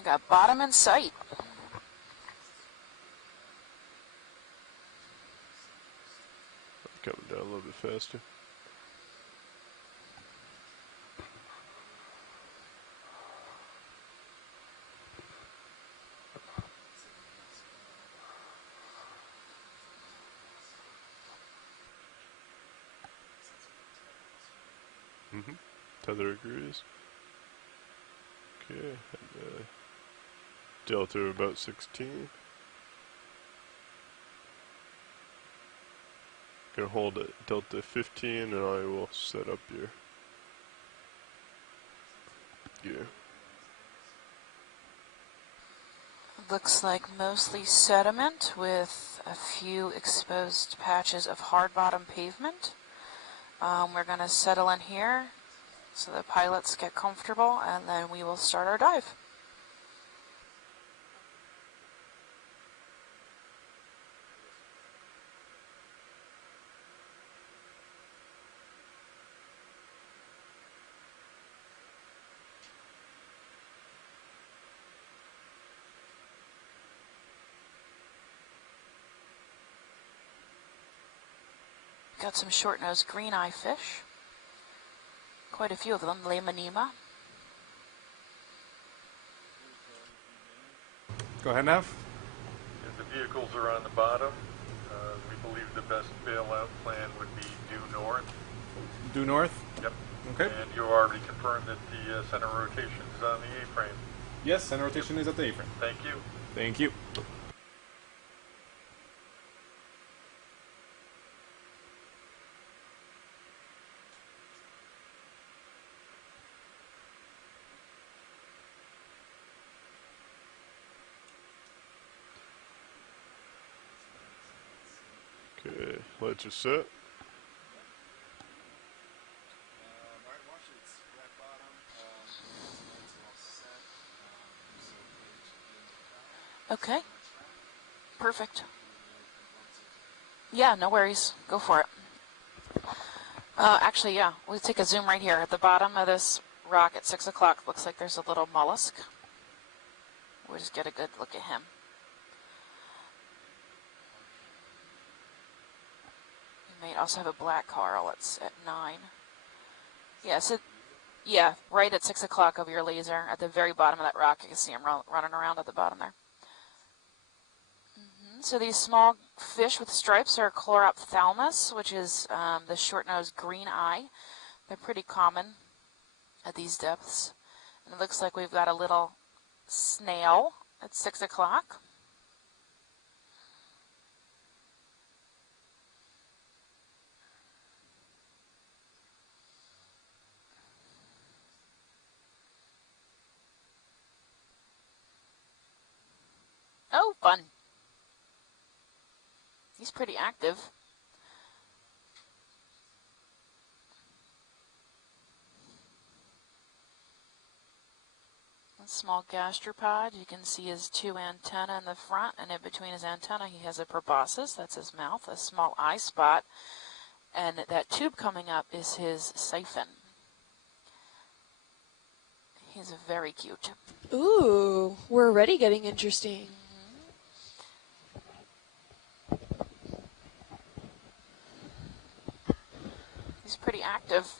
I got bottom in sight. Coming down a little bit faster. Tether agrees. Okay, and, delta about 16. Gonna hold at delta 15 and I will set up your gear. Looks like mostly sediment with a few exposed patches of hard bottom pavement. We're gonna settle in here so the pilots get comfortable and then we will start our dive. Got some short-nosed green-eye fish. Quite a few of them, Lemonema. Go ahead, Nav. The vehicles are on the bottom. We believe the best bailout plan would be due north. Due north? Yep. Okay. And you already confirmed that the center rotation is on the A-frame. Yes, center rotation is at the A-frame. Thank you. Thank you. Okay, lights are set. Okay. Perfect. Yeah, no worries. Go for it. Actually, yeah, we'll take a zoom right here. At the bottom of this rock at 6 o'clock, looks like there's a little mollusk. We'll just get a good look at him. We may also have a black coral. It's at 9. Yes, yeah, right at 6 o'clock of your laser, at the very bottom of that rock. You can see him running around at the bottom there. So these small fish with stripes are Chlorophthalmus, which is the short-nosed green eye. They're pretty common at these depths. And it looks like we've got a little snail at 6 o'clock. Oh, fun. He's pretty active. A small gastropod. You can see his 2 antennae in the front, and in between his antenna he has a proboscis. That's his mouth, a small eye spot. And that tube coming up is his siphon. He's very cute. Ooh, we're already getting interesting. He's pretty active.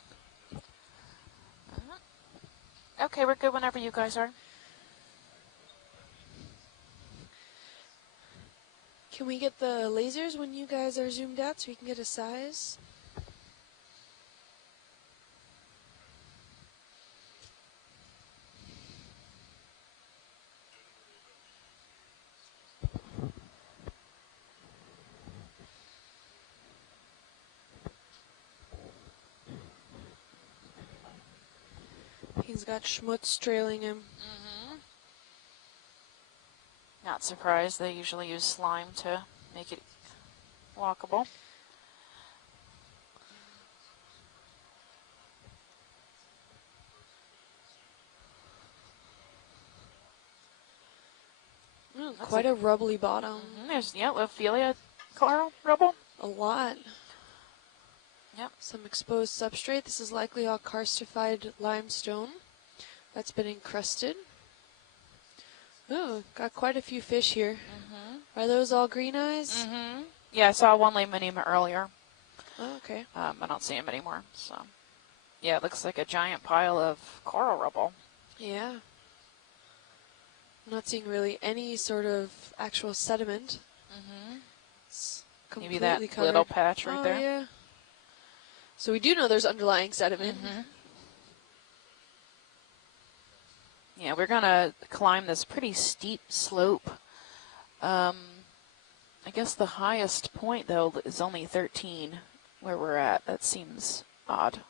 Okay, we're good whenever you guys are. Can we get the lasers when you guys are zoomed out so we can get a size? He's got schmutz trailing him. Not surprised. They usually use slime to make it walkable. Quite a rubbly bottom. There's, yeah, Ophelia coral rubble. A lot. Yep. Some exposed substrate. This is likely all karstified limestone that's been encrusted. Oh, got quite a few fish here. Are those all green eyes? Yeah, I saw one lemon earlier. Oh, okay. I don't see him anymore. So, yeah, it looks like a giant pile of coral rubble. Yeah. I'm not seeing really any sort of actual sediment. It's Maybe completely that covered. little patch right Oh, there. yeah. So we do know there's underlying sediment. Yeah, we're going to climb this pretty steep slope. I guess the highest point, though, is only 13 where we're at. That seems odd.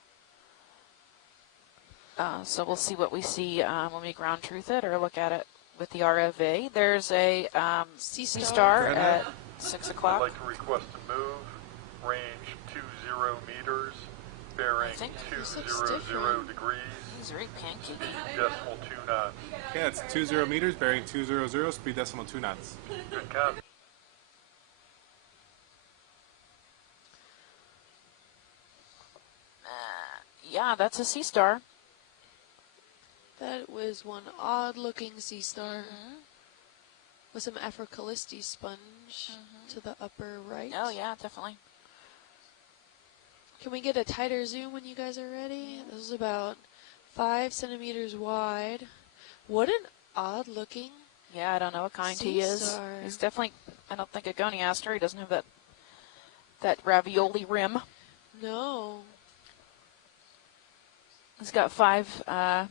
So we'll see what we see when we ground truth it or look at it with the ROV. There's a sea star at 6 I'd o'clock. like to request a move, range 20 meters, bearing I think this looks 200 different. degrees, He's very pancakey. speed decimal 2 knots. Okay, that's 20 meters, bearing 200, speed decimal 2 knots. Good copy. Yeah, that's a sea star. That was one odd-looking sea star with some Afrocallistes sponge to the upper right. Oh, yeah, definitely. Can we get a tighter zoom when you guys are ready? This is about 5 centimeters wide. What an odd-looking Yeah, I don't know what kind sea he is. star. He's definitely, I don't think a goniaster. He doesn't have that ravioli rim. No. He's got 5, I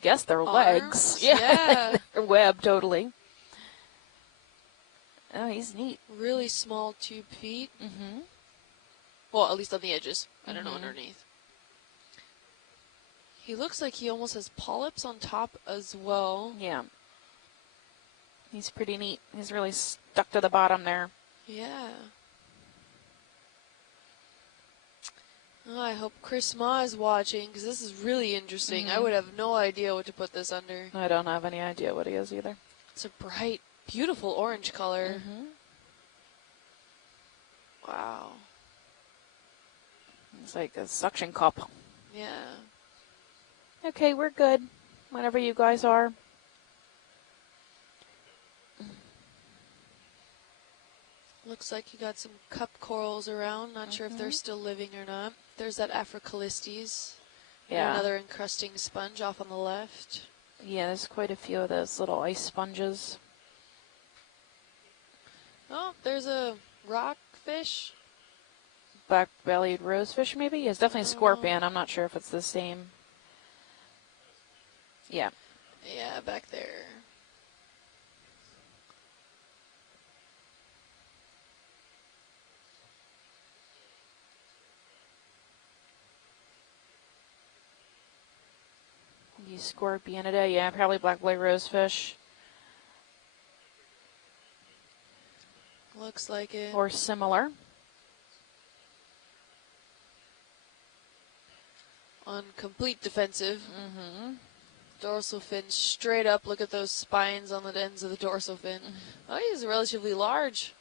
guess they're Arms? legs. Yeah. They're webbed, totally. Oh, he's neat. Really small tube feet. Well, at least on the edges. I don't know underneath. He looks like he almost has polyps on top as well. Yeah. He's pretty neat. He's really stuck to the bottom there. Yeah. Oh, I hope Chris Ma is watching, because this is really interesting. I would have no idea what to put this under. I don't have any idea what he is either. It's a bright, beautiful orange color. Wow. It's like a suction cup. Yeah. Okay, we're good. Whenever you guys are. Looks like you got some cup corals around. Not sure if they're still living or not. There's that Afrocallistes. Yeah. Another encrusting sponge off on the left. Yeah, there's quite a few of those little ice sponges. Oh, there's a rockfish. Black-bellied rosefish, maybe? Yeah, it's definitely a scorpion. I'm not sure if it's the same. Yeah. Yeah, back there. The scorpionidae, yeah, probably black-bellied rosefish. Looks like it. Or similar. On complete defensive. Dorsal fin straight up. Look at those spines on the ends of the dorsal fin. Oh, he's relatively large.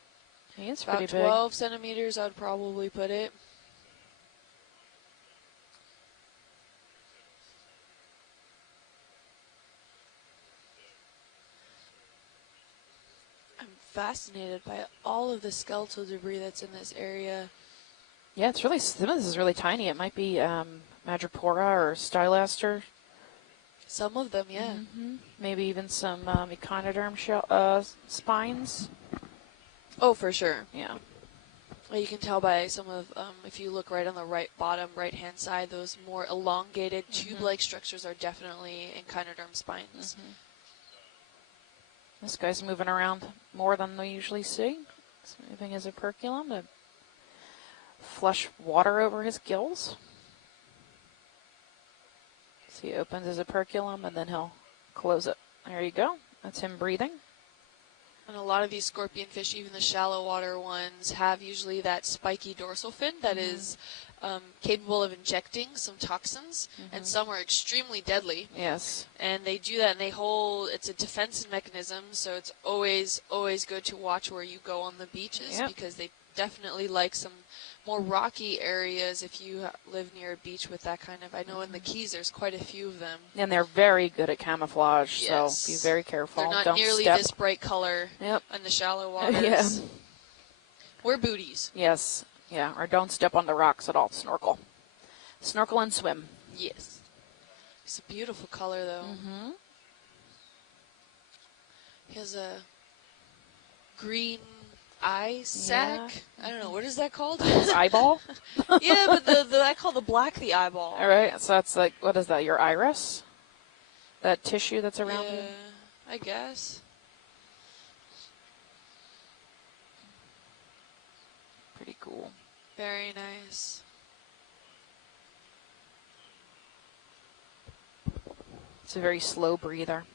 He is About pretty big. 12 centimeters, I'd probably put it. I'm fascinated by all of the skeletal debris that's in this area. Yeah, it's really, some of this is really tiny. It might be Madrepora or Stylaster. Some of them, yeah. Maybe even some echinoderm spines. Oh, for sure. Yeah. Well, you can tell by some of, if you look right on the right bottom right-hand side, those more elongated tube-like structures are definitely echinoderm spines. This guy's moving around more than we usually see. He's moving his operculum to flush water over his gills. So he opens his operculum and then he'll close it. There you go. That's him breathing. And a lot of these scorpion fish, even the shallow water ones, have usually that spiky dorsal fin that is capable of injecting some toxins, and some are extremely deadly. Yes. And they do that, and they hold, it's a defense mechanism, so it's always, always good to watch where you go on the beaches, because they definitely like some more rocky areas if you live near a beach with that kind of. I know in the Keys there's quite a few of them. And they're very good at camouflage, Yes. so be very careful. They're not Don't nearly step. this bright color Yep. in the shallow waters. Yeah. We're booties. Yes. Yeah. Or don't step on the rocks at all. Snorkel. Snorkel and swim. Yes. It's a beautiful color, though. Mm-hmm. He has a green eye sac. I don't know. What is that called? His eyeball? Yeah, but I call the black the eyeball. All right. So that's like, what is that, your iris? That tissue that's around Yeah, you? I guess. Pretty cool. Very nice. It's a very slow breather.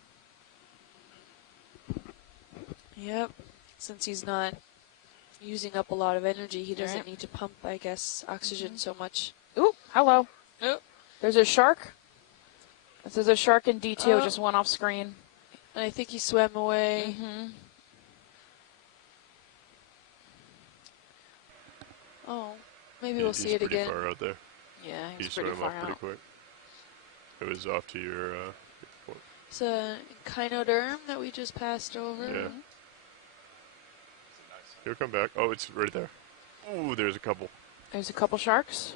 Yep. Since he's not using up a lot of energy, he doesn't Right. need to pump, I guess, oxygen so much. Ooh, hello. Oh. There's a shark. This is a shark in D2, Oh. just went off screen. And I think he swam away. Mm-hmm. Oh, maybe Yeah, we'll see he's it pretty again. far out there. Yeah, He he's pretty swam far off pretty out. quick. It was off to your point. It's a Echinoderm that we just passed over. Yeah. He'll come back. Oh, it's right there. Oh, there's a couple. There's a couple sharks.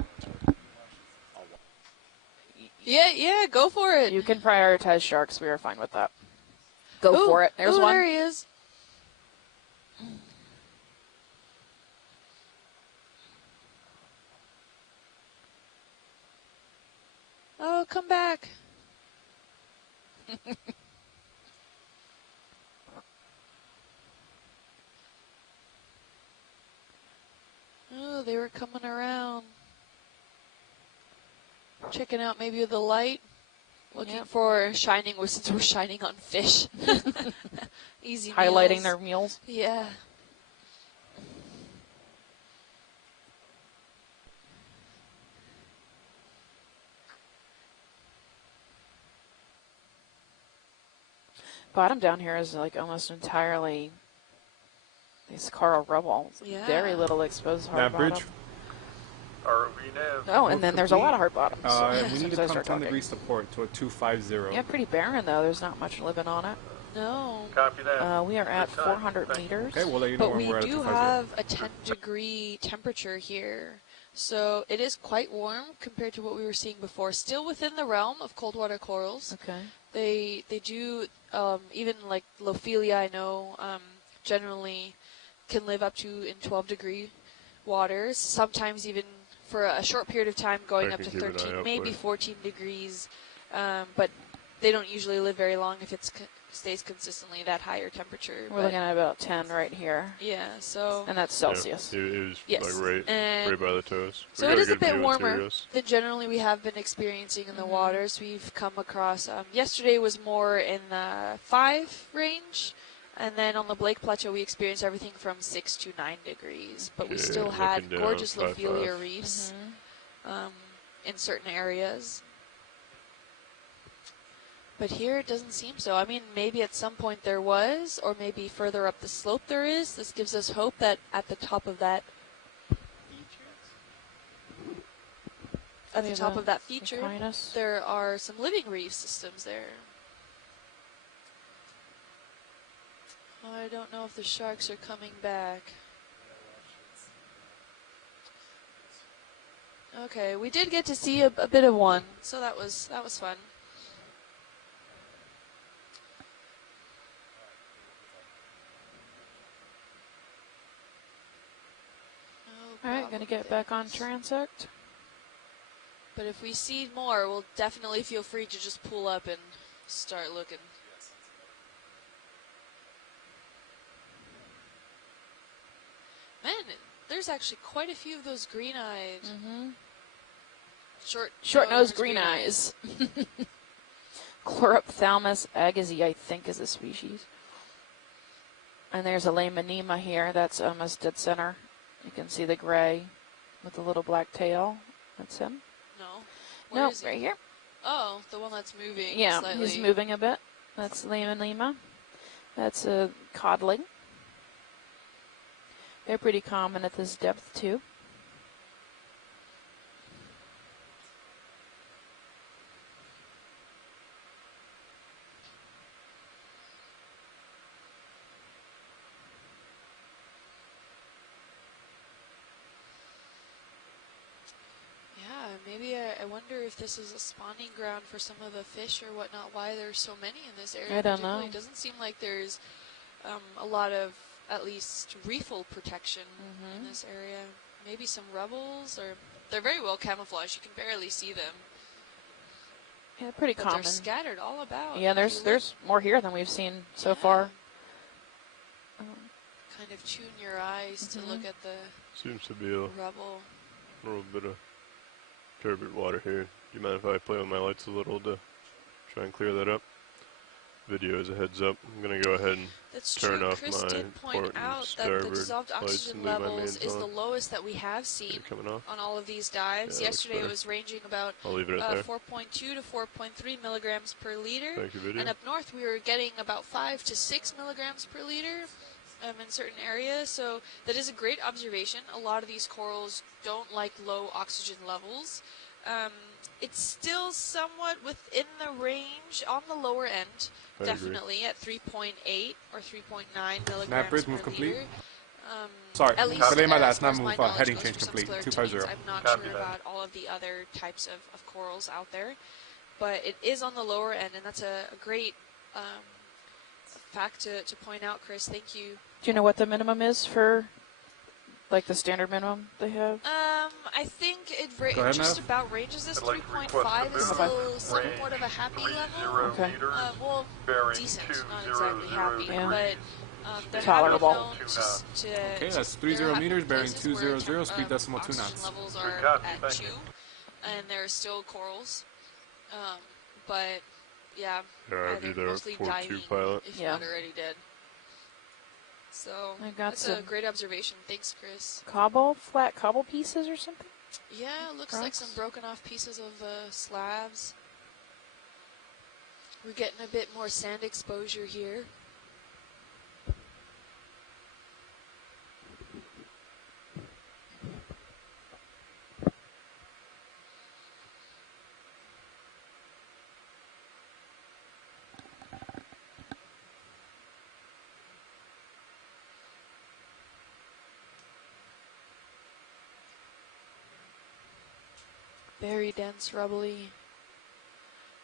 Yeah, go for it. You can prioritize sharks. We are fine with that. Go Ooh, for it. There's ooh, one. There he is. Oh, come back. Oh, they were coming around. Checking out maybe the light. Looking Yep. for shining, since we're shining on fish. Easy Highlighting meals. their meals. Yeah. Bottom down here is like almost entirely these coral rubble. Yeah. Very little exposed hard That bottom. bridge. ROV nav. Oh, and then there's a complete. lot of hard bottoms. We as need soon to as I come start 10 talking. degrees to port to a 250. Yeah, pretty barren though. There's not much living on it. No. Copy that. We are at Good time. 400 Thank you. meters. Okay, we'll let you know But when we we're at a do 250. have a 10-degree temperature here. So it is quite warm compared to what we were seeing before. Still within the realm of cold water corals. Okay. They do, even like Lophelia, I know, generally can live up to in 12-degree waters. Sometimes even for a short period of time going I up to can keep an eye 13, out maybe for 14 degrees. But they don't usually live very long if it stays consistently that higher temperature. We're But looking at about 10 right here. yeah, so And that's Celsius. Yeah, it was Yes. like right And by the toes. We so got it a is a good bit view on warmer Sirius. than generally we have been experiencing in the waters. We've come across, yesterday was more in the 5 range, and then on the Blake Plateau we experienced everything from 6 to 9 degrees, but we Yeah, still had looking down, gorgeous 5, Lophelia 5. reefs in certain areas. But here it doesn't seem so. I mean, maybe at some point there was, or maybe further up the slope there is. This gives us hope that at the top of that feature, Aquinas. there are some living reef systems there. I don't know if the sharks are coming back. Okay, we did get to see a bit of one, so that was fun. All right, going to get back on transect. But if we see more, we'll definitely feel free to just pull up and start looking. Man, there's actually quite a few of those green-eyed, Short-nosed green eyes. Chlorophthalmus agassiz, I think, is the species. And there's a Lamanema here. That's almost dead center. You can see the gray with the little black tail. That's him. No. No, Where is he? right here. Oh, the one that's moving Yeah, slightly. he's moving a bit. That's Lamanema. That's a codling. They're pretty common at this depth, too. maybe I wonder if this is a spawning ground for some of the fish or whatnot, why there's so many in this area. I don't know. It doesn't seem like there's a lot of, at least, reefal protection in this area. Maybe some rebels, or they're very well camouflaged. You can barely see them. Yeah, pretty But common. they're scattered all about. Yeah, there's more here than we've seen so far. Kind of tune your eyes to look at the Seems to be a rubble. little bit of turbid water here. Do you mind if I play with my lights a little to try and clear that up? Video as a heads up. I'm going to go ahead and That's turn true. off Chris my did point port and out that the starboard dissolved lights oxygen and leave my levels mains is the on. lowest that we have seen They're coming off. on all of these dives. Yeah, Yesterday it better. was ranging about I'll leave it at there. 4.2 to 4.3 milligrams per liter. Thank you, video. And up north we were getting about 5 to 6 milligrams per liter in certain areas. So that is a great observation. A lot of these corals don't like low oxygen levels. It's still somewhat within the range on the lower end, I definitely at 3.8 or 3.9 milligrams Nav bridge per move complete. liter. Sorry, At least delay my last as far nav as my move, knowledge heading goes change for some complete, sclerotids. 250. I'm not Copy sure that. about all of the other types of corals out there, but it is on the lower end, and that's a great fact to point out, Chris. Thank you. Do you know what the minimum is for, like, the standard minimum they have? I think it Go ahead, just Nav. about ranges this. I'd like to request 3.5 is a still minimum somewhat of a happy range level. 30 Okay. meters, Well, bearing decent, 20 not exactly happy, Yeah. but they're Tolerable. known just to, Okay, that's there 30 have meters, been bearing places where 200, speed decimal 2 oxygen knots. levels Good are copy, at thank 2, you. and there are still corals. But yeah, Yeah, I I'll be think there at mostly 4-2 dying, pilot. if Yeah. not already dead. So I got that's a some great observation. Thanks, Chris. flat cobble pieces or something? Yeah, looks like Rocks? some broken off pieces of slabs. We're getting a bit more sand exposure here. Very dense, rubbly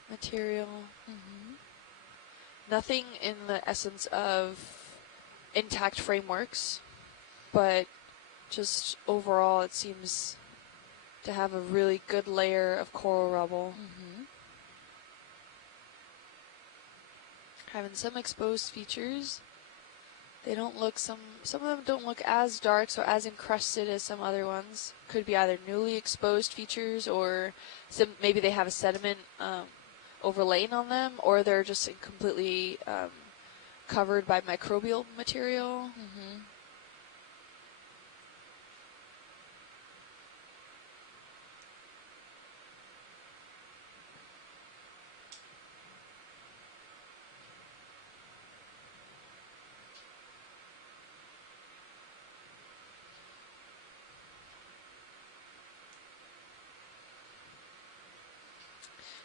material. Nothing in the essence of intact frameworks, but just overall it seems to have a really good layer of coral rubble. Having some exposed features. They don't look, some of them don't look as dark or as encrusted as some other ones. Could be either newly exposed features or maybe they have a sediment overlaying on them, or they're just completely covered by microbial material.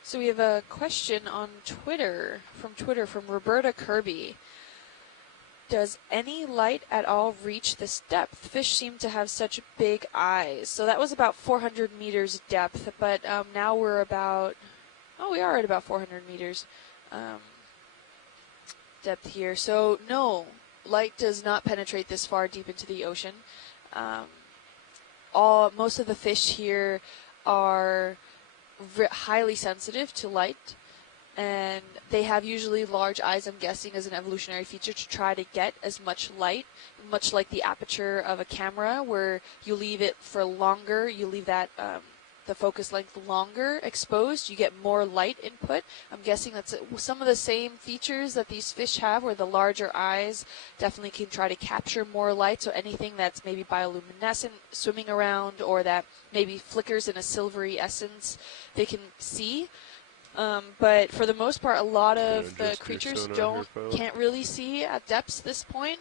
So we have a question on Twitter from Roberta Kirby. Does any light at all reach this depth? Fish seem to have such big eyes. So that was about 400 meters depth, but now we're about, we are at about 400 meters depth here. So no, light does not penetrate this far deep into the ocean. Most of the fish here are highly sensitive to light, and they have usually large eyes, I'm guessing, as an evolutionary feature to try to get as much light, much like the aperture of a camera, where you leave it for longer, you leave that the focus length longer exposed, you get more light input. I'm guessing that's some of the same features that these fish have, where the larger eyes definitely can try to capture more light, so anything that's maybe bioluminescent swimming around or that maybe flickers in a silvery essence, they can see. But for the most part, a lot of the creatures can't really see at depths this point.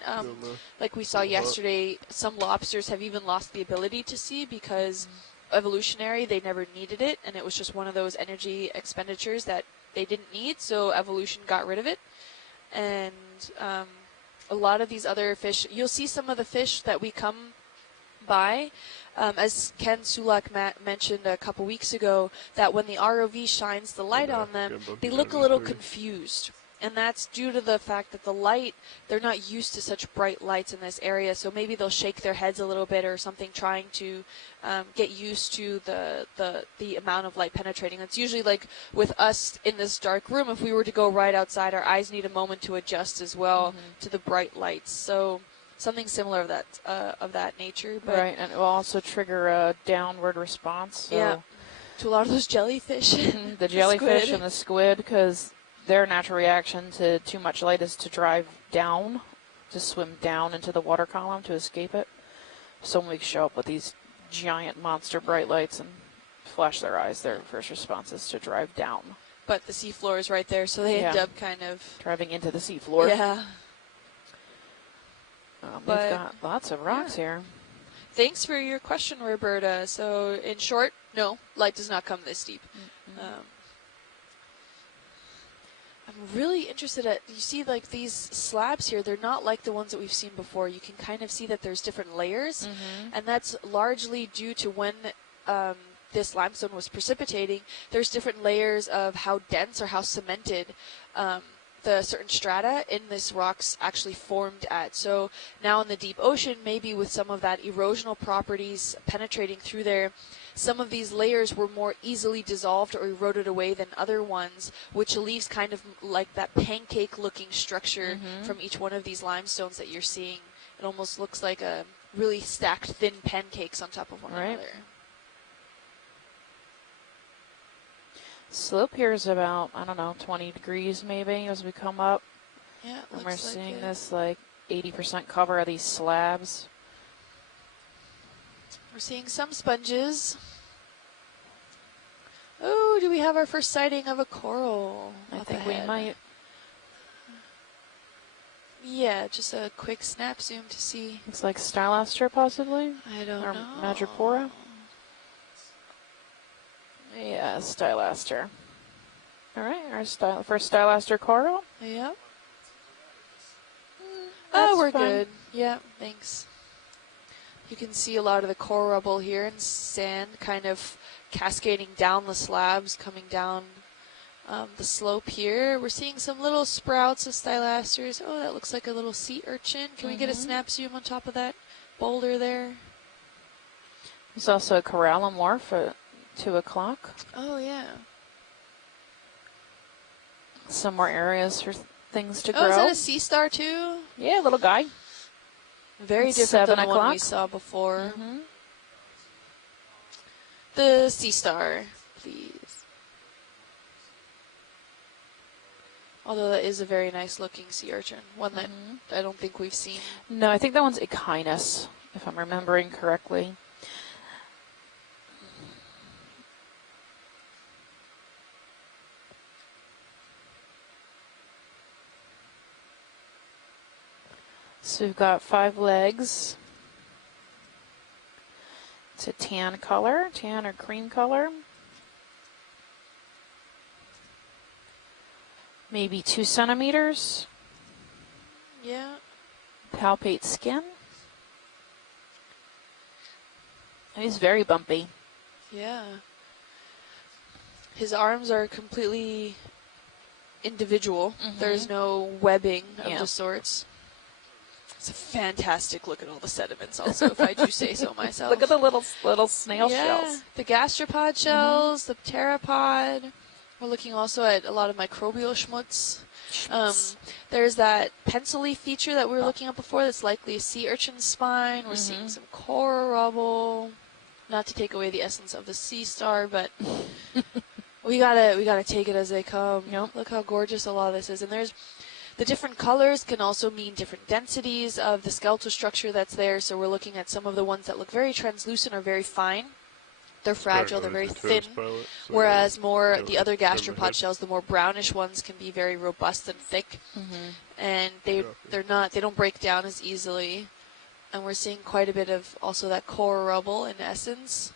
Like we saw yesterday, some lobsters have even lost the ability to see because evolutionary, they never needed it, and it was just one of those energy expenditures that they didn't need, so evolution got rid of it. And a lot of these other fish, you'll see some of the fish that we come by. As Ken Sulak mentioned a couple weeks ago, that when the ROV shines the light on them, they look a little confused. And that's due to the fact that the light, they're not used to such bright lights in this area, so maybe they'll shake their heads a little bit or something, trying to get used to the amount of light penetrating. That's usually like with us in this dark room. If we were to go right outside, our eyes need a moment to adjust as well to the bright lights. So something similar of that nature. But right, and it will also trigger a downward response. So yeah, to a lot of those jellyfish. The jellyfish and the squid, because their natural reaction to too much light is to drive down, to swim down into the water column to escape it. So when we show up with these giant monster bright lights and flash their eyes, their first response is to drive down. But the seafloor is right there, so they end up kind of driving into the seafloor. Yeah. We've got lots of rocks here. Thanks for your question, Roberta. So in short, no, light does not come this deep. I'm really interested you see like these slabs here, they're not like the ones that we've seen before. You can kind of see that there's different layers, and that's largely due to when this limestone was precipitating, there's different layers of how dense or how cemented the certain strata in this rocks actually formed at. So now in the deep ocean, maybe with some of that erosional properties penetrating through there, some of these layers were more easily dissolved or eroded away than other ones, which leaves kind of like that pancake-looking structure from each one of these limestones that you're seeing. It almost looks like a really stacked thin pancakes on top of one another. Slope here is about, I don't know, 20 degrees maybe as we come up. Yeah, and we're seeing this like 80% cover of these slabs. We're seeing some sponges. Oh, do we have our first sighting of a coral? I think we might. Yeah, just a quick snap zoom to see. Looks like Stylaster possibly. I don't know. Or Madrepora. Yeah, Stylaster. All right, our first Stylaster coral. Yep. Oh, we're fine. good. Yeah, thanks. You can see a lot of the coral rubble here and sand kind of cascading down the slabs, coming down the slope here. We're seeing some little sprouts of Stylasters. Oh, that looks like a little sea urchin. Can we get a snap zoom on top of that boulder there? There's also a corallomorph at 2 o'clock. Oh, yeah. Some more areas for things to grow. Oh, is that a sea star too? Yeah, little guy. Very different than the one we saw before. The sea star, please. Although that is a very nice looking sea urchin. One that I don't think we've seen. No, I think that one's Echinus, if I'm remembering correctly. So we've got 5 legs. It's a tan color, tan or cream color. Maybe 2 centimeters. Yeah. Palpate skin. And he's very bumpy. Yeah. His arms are completely individual. There's no webbing of the sorts. It's a fantastic look at all the sediments also, if I do say so myself. Look at the little snail shells. The gastropod shells, the pteropod. We're looking also at a lot of microbial schmutz. There's that pencil leaf feature that we were looking at before that's likely a sea urchin spine. We're seeing some coral rubble. Not to take away the essence of the sea star, but we gotta take it as they come. Look how gorgeous a lot of this is. And there's the different colors can also mean different densities of the skeletal structure that's there. So we're looking at some of the ones that look very translucent or very fine. They're fragile, they're very thin. Whereas the other gastropod shells, the more brownish ones, can be very robust and thick. And they don't break down as easily. And we're seeing quite a bit of also that coral rubble in essence.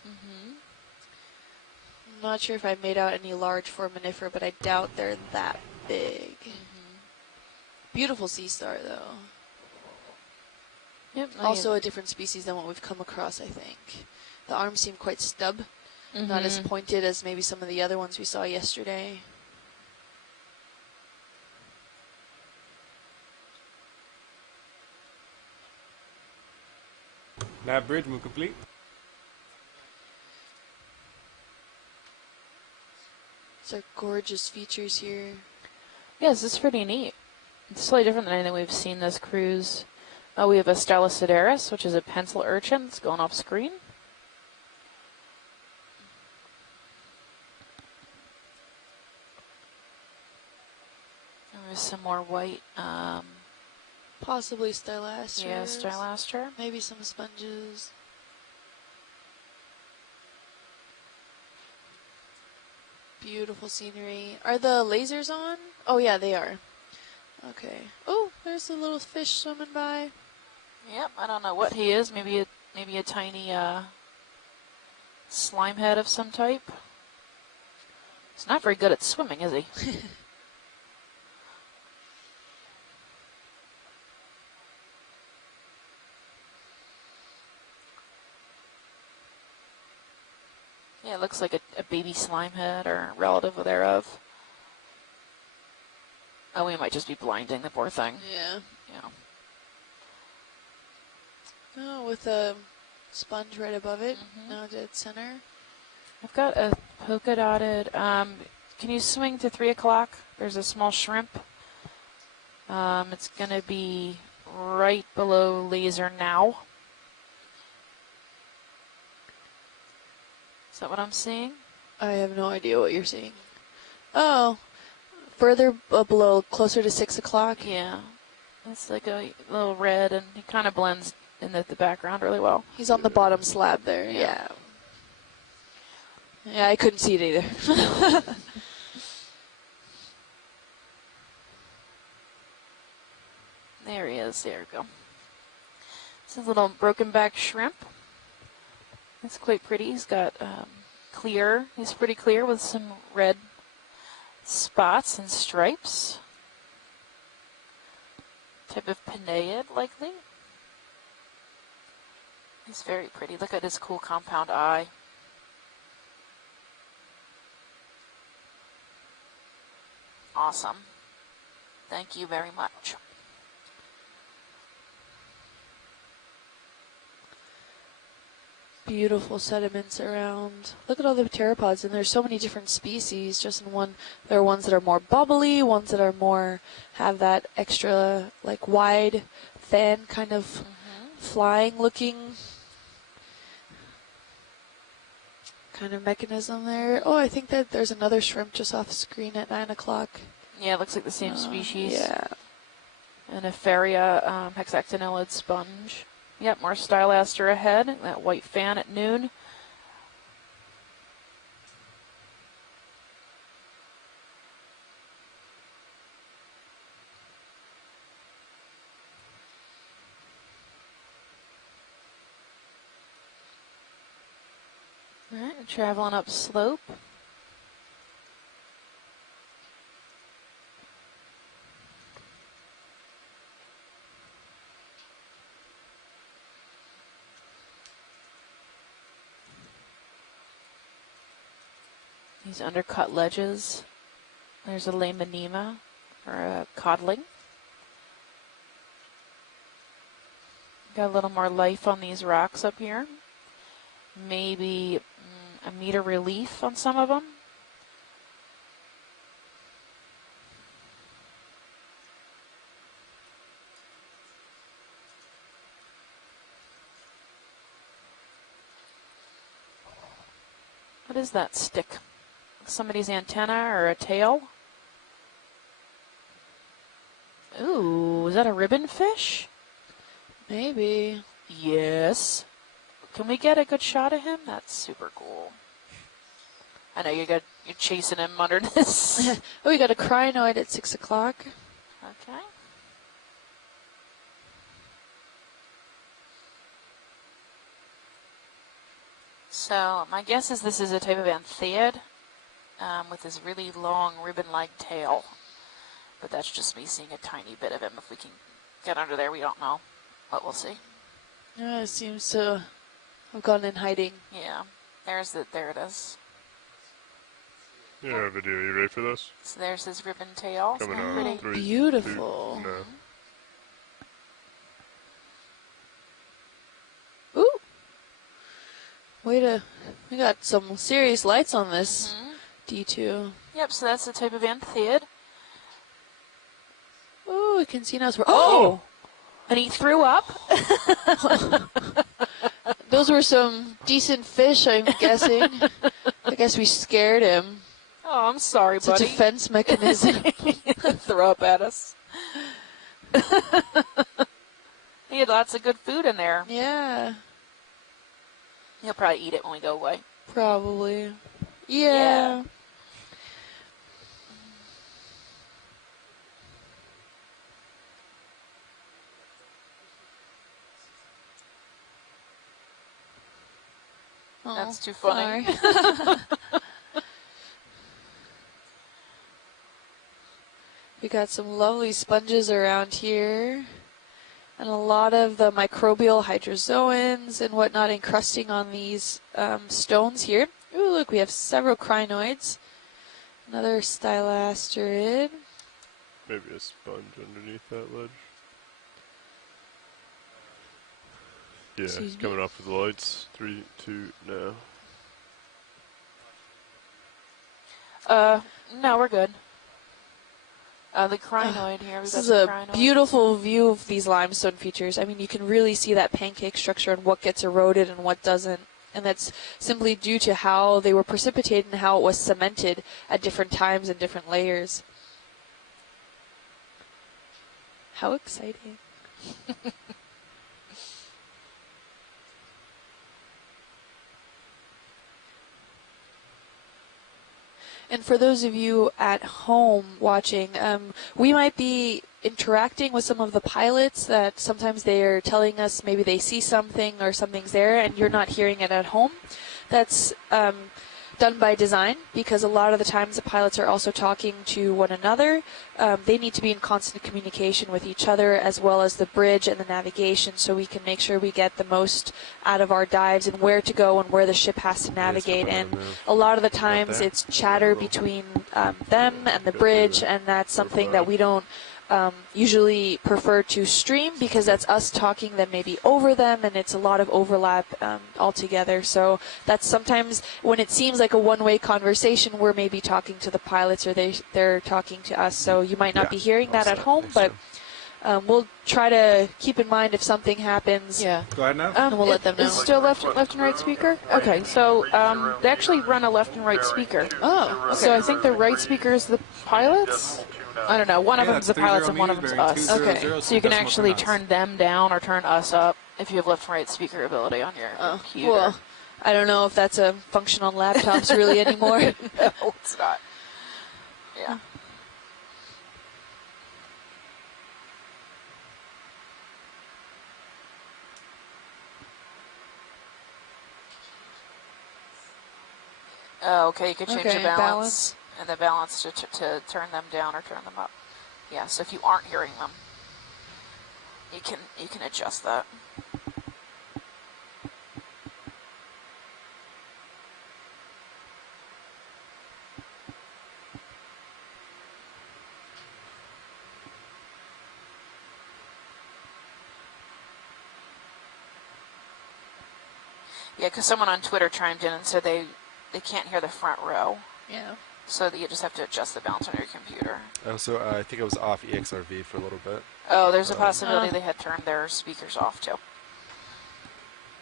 I'm not sure if I made out any large foraminifera, but I doubt they're that big. Beautiful sea star, though. Yep. Also a different species than what we've come across, I think. The arms seem quite stub, not as pointed as maybe some of the other ones we saw yesterday. Nav bridge move complete. These are gorgeous features here. Yes, it's pretty neat. It's slightly different than anything we've seen this cruise. We have a Pourtales Terrace, which is a pencil urchin. It's going off screen. There's some more white. Possibly Stylasters. Yeah, Stylaster. Maybe some sponges. Beautiful scenery. Are the lasers on? Oh yeah, they are. Okay. Oh, there's a little fish swimming by. Yep, I don't know what he is. Maybe a tiny slime head of some type. He's not very good at swimming, is he? Yeah, it looks like a baby slime head or a relative thereof. Oh, we might just be blinding the poor thing. Yeah. Yeah. Oh, with a sponge right above it. Now dead center. I've got a polka dotted. Can you swing to 3 o'clock? There's a small shrimp. It's going to be right below laser now. Is that what I'm seeing? I have no idea what you're seeing. Oh, further below, closer to 6 o'clock. Yeah. It's like a little red, and he kind of blends in the background really well. He's on the bottom slab there. Yeah. Yeah, I couldn't see it either. There he is. There we go. This is a little broken back shrimp. It's quite pretty. He's got clear. He's pretty clear with some red spots and stripes. Type of Penaeid, likely. He's very pretty. Look at his cool compound eye. Awesome. Thank you very much. Beautiful sediments around. Look at all the pteropods, and there's so many different species just in one. There are ones that are more bubbly, ones that are more, have that extra, like, wide fan kind of flying looking kind of mechanism there. Oh, I think that there's another shrimp just off screen at 9 o'clock. Yeah, it looks like the same species. Yeah. An Epharia hexactinellid sponge. Yep, more Stylaster ahead. That white fan at noon. All right, traveling up slope. These undercut ledges. There's a Lamanema, or a codling. Got a little more life on these rocks up here. Maybe a meter relief on some of them. What is that stick? Somebody's antenna or a tail? Ooh, is that a ribbon fish? Maybe. Yes. Can we get a good shot of him? That's super cool. I know you're chasing him under this. Oh, we got a crinoid at 6 o'clock. Okay. So my guess is this is a type of amphiid with this really long ribbon-like tail. But that's just me seeing a tiny bit of him. If we can get under there, we don't know. But we'll see. Yeah, it seems to have gone in hiding. Yeah, there it is. Yeah, video. You ready for this? So there's his ribbon tail. Coming Isn't that on. pretty? 3, Beautiful. 2, no. Ooh. We got some serious lights on this D2. Yep, so that's the type of anthiad. Ooh, we can see now. Oh! And he threw up? Those were some decent fish, I'm guessing. I guess we scared him. Oh, I'm sorry, It's a buddy. defense mechanism. Throw up at us. He had lots of good food in there. Yeah, He'll probably eat it when we go away. probably. Yeah. Oh, That's too funny. sorry. We got some lovely sponges around here. And a lot of the microbial hydrozoans and whatnot encrusting on these stones here. Ooh, look, we have several crinoids. Another stylasterid. Maybe a sponge underneath that ledge. Yeah, Excuse me? coming off with the lights. 3, 2, no. No, we're good. The crinoid here. This is a beautiful view of these limestone features. I mean, you can really see that pancake structure and what gets eroded and what doesn't. And that's simply due to how they were precipitated and how it was cemented at different times and different layers. How exciting. And for those of you at home watching, we might be interacting with some of the pilots that sometimes they are telling us maybe they see something or something's there and you're not hearing it at home. That's done by design because a lot of the times the pilots are also talking to one another. They need to be in constant communication with each other as well as the bridge and the navigation so we can make sure we get the most out of our dives and where to go and where the ship has to navigate. And a lot of the times it's chatter between them and the bridge, and that's something that we don't usually prefer to stream because that's us talking then maybe over them, and it's a lot of overlap altogether. So that's sometimes when it seems like a one-way conversation, we're maybe talking to the pilots or they're talking to us. So you might not be hearing that at home, but we'll try to keep in mind if something happens. Yeah. Go ahead now. And we'll let them know. Is still left and right speaker? Okay, so they actually run a left and right speaker. Oh, okay. So I think the right speaker is the pilots? I don't know. One of Yeah, them's the that's pilots 30 and one of them's meters, us. bearing 200, Okay. So you can decimal actually 2 knots. turn them down or turn us up if you have left and right speaker ability on your computer. Well, I don't know if that's a function on laptops really anymore. No, it's not. Yeah. Oh, okay, you can change the Okay, balance, balance. and the balance to turn them down or turn them up. Yeah, so if you aren't hearing them, you can adjust that. Yeah, because someone on Twitter chimed in and said they can't hear the front row. Yeah. So that you just have to adjust the balance on your computer. Oh, so I think I was off EXRV for a little bit. Oh, there's a possibility they had turned their speakers off too.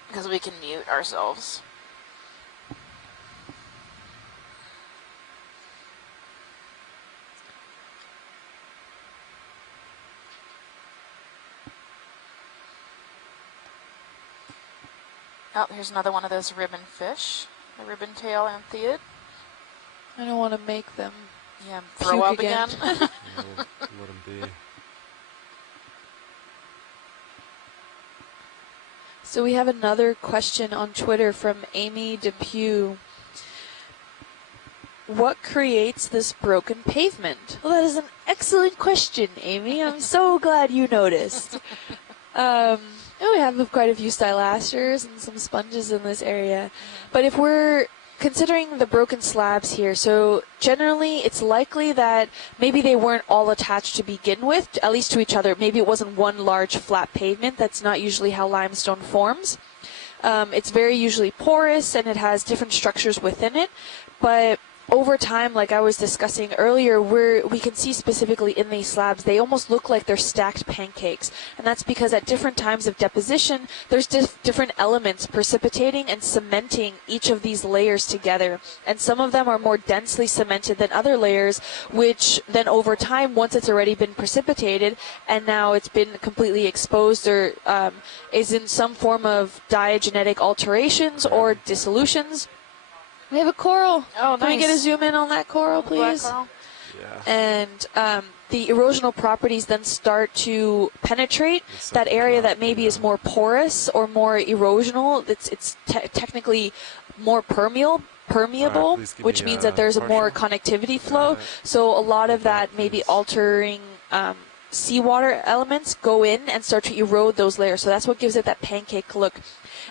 Because we can mute ourselves. Oh, here's another one of those ribbon fish. The ribbon tail anthiad. I don't want to make them. Yeah, throw up Puke again. Let them be. So we have another question on Twitter from Amy Depew. What creates this broken pavement? Well, that is an excellent question, Amy. I'm so glad you noticed. Oh, we have quite a few stylasters and some sponges in this area. But if we're considering the broken slabs here, so generally it's likely that maybe they weren't all attached to begin with, at least to each other. Maybe it wasn't one large flat pavement. That's not usually how limestone forms. It's very usually porous and it has different structures within it. But over time, like I was discussing earlier, we can see specifically in these slabs, they almost look like they're stacked pancakes. And that's because at different times of deposition, there's different elements precipitating and cementing each of these layers together. And some of them are more densely cemented than other layers, which then over time, once it's already been precipitated and now it's been completely exposed or is in some form of diagenetic alterations or dissolutions. We have a coral. Oh, nice. Can we get a zoom in on that coral, please? Black coral? Yeah. And the erosional properties then start to penetrate that area that maybe is more porous or more erosional. It's technically more permeable, which means that there's a more connectivity flow. So a lot of that maybe altering seawater elements go in and start to erode those layers. So that's what gives it that pancake look.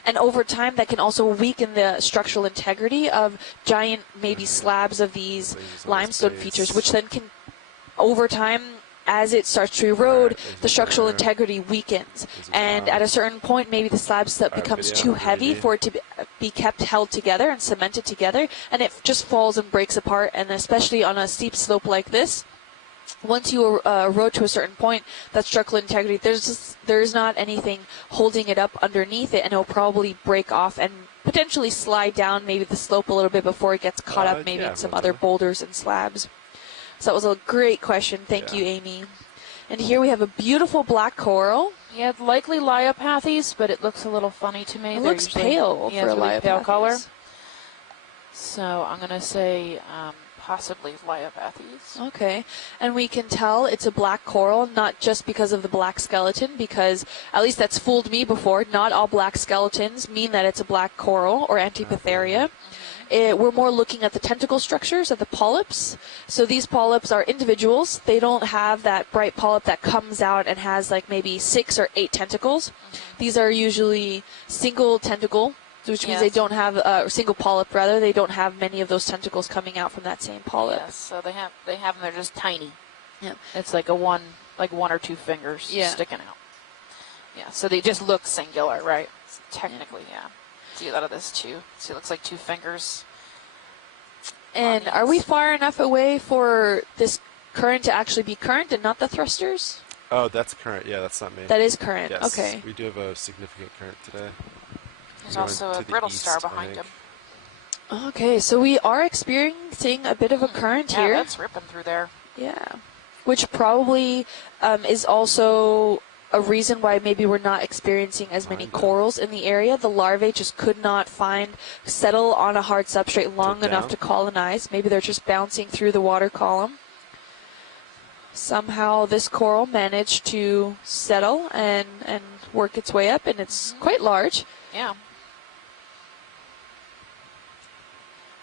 And over time, that can also weaken the structural integrity of giant, maybe slabs of these limestone features, which then can, over time, as it starts to erode, the structural integrity weakens. And at a certain point, maybe the slab becomes too heavy for it to be held together and cemented together, and it just falls and breaks apart. And especially on a steep slope like this, once you erode to a certain point, that structural integrity, there's not anything holding it up underneath it, and it'll probably break off and potentially slide down maybe the slope a little bit before it gets caught up maybe in some other boulders and slabs. So that was a great question. Thank you, Amy. And here we have a beautiful black coral. Yeah, likely Leiopathes, but it looks a little funny to me. It looks pale for a really pale Leiopathes. color. So I'm going to say possibly Leiopathes. Okay, and we can tell it's a black coral, not just because of the black skeleton, because at least that's fooled me before. Not all black skeletons mean that it's a black coral or Antipatheria. We're more looking at the tentacle structures of the polyps. So these polyps are individuals. They don't have that bright polyp that comes out and has like maybe 6 or 8 tentacles. These are usually single tentacle, which means they don't have a single polyp. Rather, they don't have many of those tentacles coming out from that same polyp. Yes, so they have them. They're just tiny. Yeah, it's like one or two fingers sticking out. Yeah, so they just look singular, right? Technically, See that of this too. See, it looks like 2 fingers. And are we far enough away for this current to actually be current and not the thrusters? Oh, that's current. Yeah, that's not me. That is current. Yes, okay. We do have a significant current today. There's also a brittle star behind him. Okay, so we are experiencing a bit of a current here. Yeah, that's ripping through there. Yeah, which probably is also a reason why maybe we're not experiencing as many corals in the area. The larvae just could not settle on a hard substrate long enough to colonize. Maybe they're just bouncing through the water column. Somehow this coral managed to settle and work its way up, and it's quite large. Yeah.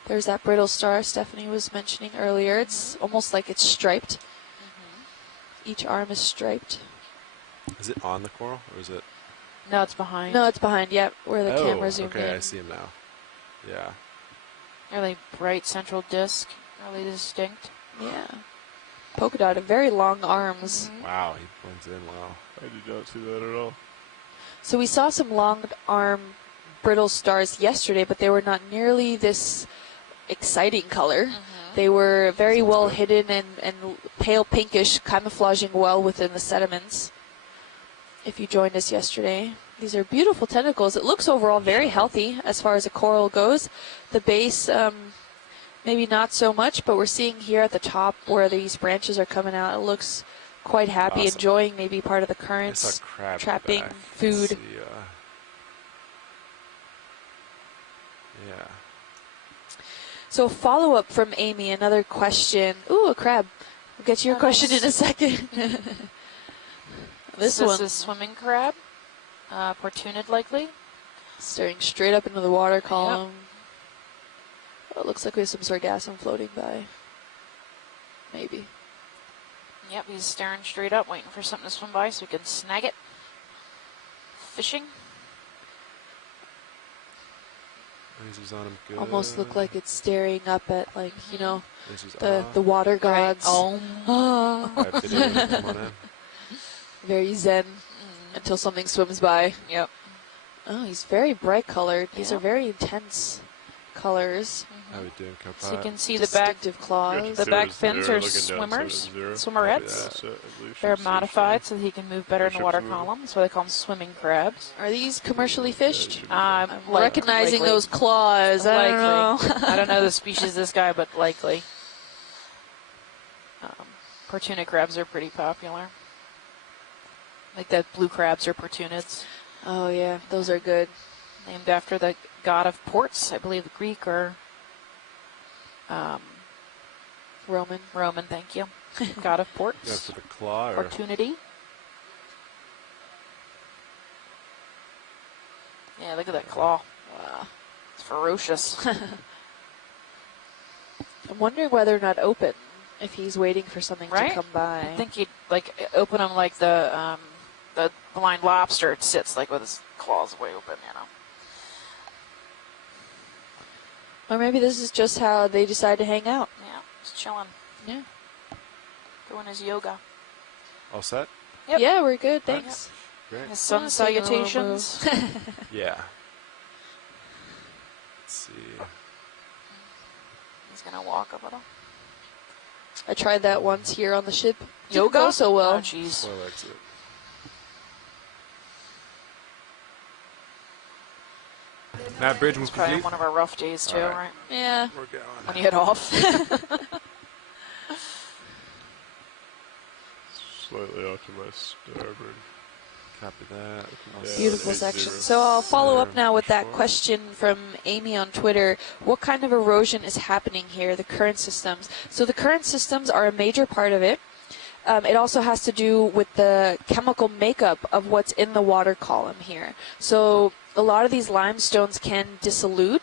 There's that brittle star Stephanie was mentioning earlier. It's almost like it's striped. Each arm is striped. Is it on the coral, or is it? No, it's behind. No, it's behind. Yep, where the camera zoomed in. Okay, I see him now. Yeah. Really bright central disc, really distinct. Yeah. Polka dot, very long arms. Wow, he blends in well. I did not see that at all. So we saw some long arm brittle stars yesterday, but they were not nearly this exciting color. They were very well hidden and pale pinkish, camouflaging well within the sediments. If you joined us yesterday, these are beautiful tentacles. It looks overall very healthy as far as a coral goes. The base, maybe not so much, but we're seeing here at the top where these branches are coming out, it looks quite happy, enjoying maybe part of the currents, trapping food. Yeah. So follow-up from Amy, another question. Ooh, a crab. We'll get to your question in a second. This is a swimming crab, Pourtales likely. Staring straight up into the water column. Oh, it looks like we have some sargassum floating by. Maybe. Yep, he's staring straight up, waiting for something to swim by so we can snag it. fishing. Lasers on him good. Almost look like it's staring up at, like, you know, Lasers the water Right. gods. Oh. Alright, video, come on in. Very zen until something swims by. Yep. Oh, he's very bright colored. These Yeah. are very intense colors. How we doing, Copilot? So you can see the back. Distinctive claws. The back fins are swimmers, swimmerettes. They're modified so that he can move better in the water column. That's why they call them swimming crabs. Are these commercially fished? I'm Recognizing those claws. I don't know. I don't know the species of this guy, but likely. Portuna crabs are pretty popular. Like the blue crabs are portunids. Oh, yeah. Those are good. Named after the god of ports, I believe Greek or Roman. Roman, thank you. God of ports. Yeah, for the claw or Opportunity. Yeah, look at that claw. Wow. It's ferocious. I'm wondering whether or not open, if he's waiting for something Right? to come by. I think he'd like open them like the blind lobster. It sits like with his claws way open, you know. Or maybe this is just how they decide to hang out. Yeah, just chilling. Yeah. Doing his yoga. all set? Yep. Yeah, we're good. Thanks. Great. His sun Just taking a little salutations. Yeah. Let's see. He's gonna walk a little. I tried that once here on the ship. Didn't Yoga? go so well. Oh, jeez. Slow exit. That bridge It's was probably complete. one of our rough days too, All right. right? Yeah. We're going. When you head off. Slightly off to my starboard. Copy that. Yeah, Beautiful 80. section. So I'll follow up now with that Sure. question from Amy on Twitter. What kind of erosion is happening here, the current systems? So the current systems are a major part of it. It also has to do with the chemical makeup of what's in the water column here. So a lot of these limestones can dissolute,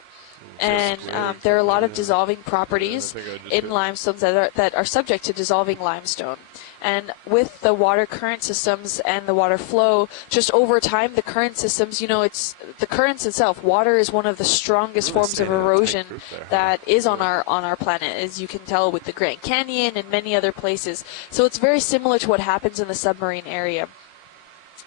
and there are a lot of dissolving properties in limestones that are subject to dissolving limestone. And with the water current systems and the water flow, just over time, the current systems, you know, it's the currents itself. Water is one of the strongest Really forms of stayed in a tight erosion group there, huh? that is on our planet, as you can tell with the Grand Canyon and many other places. So it's very similar to what happens in the submarine area.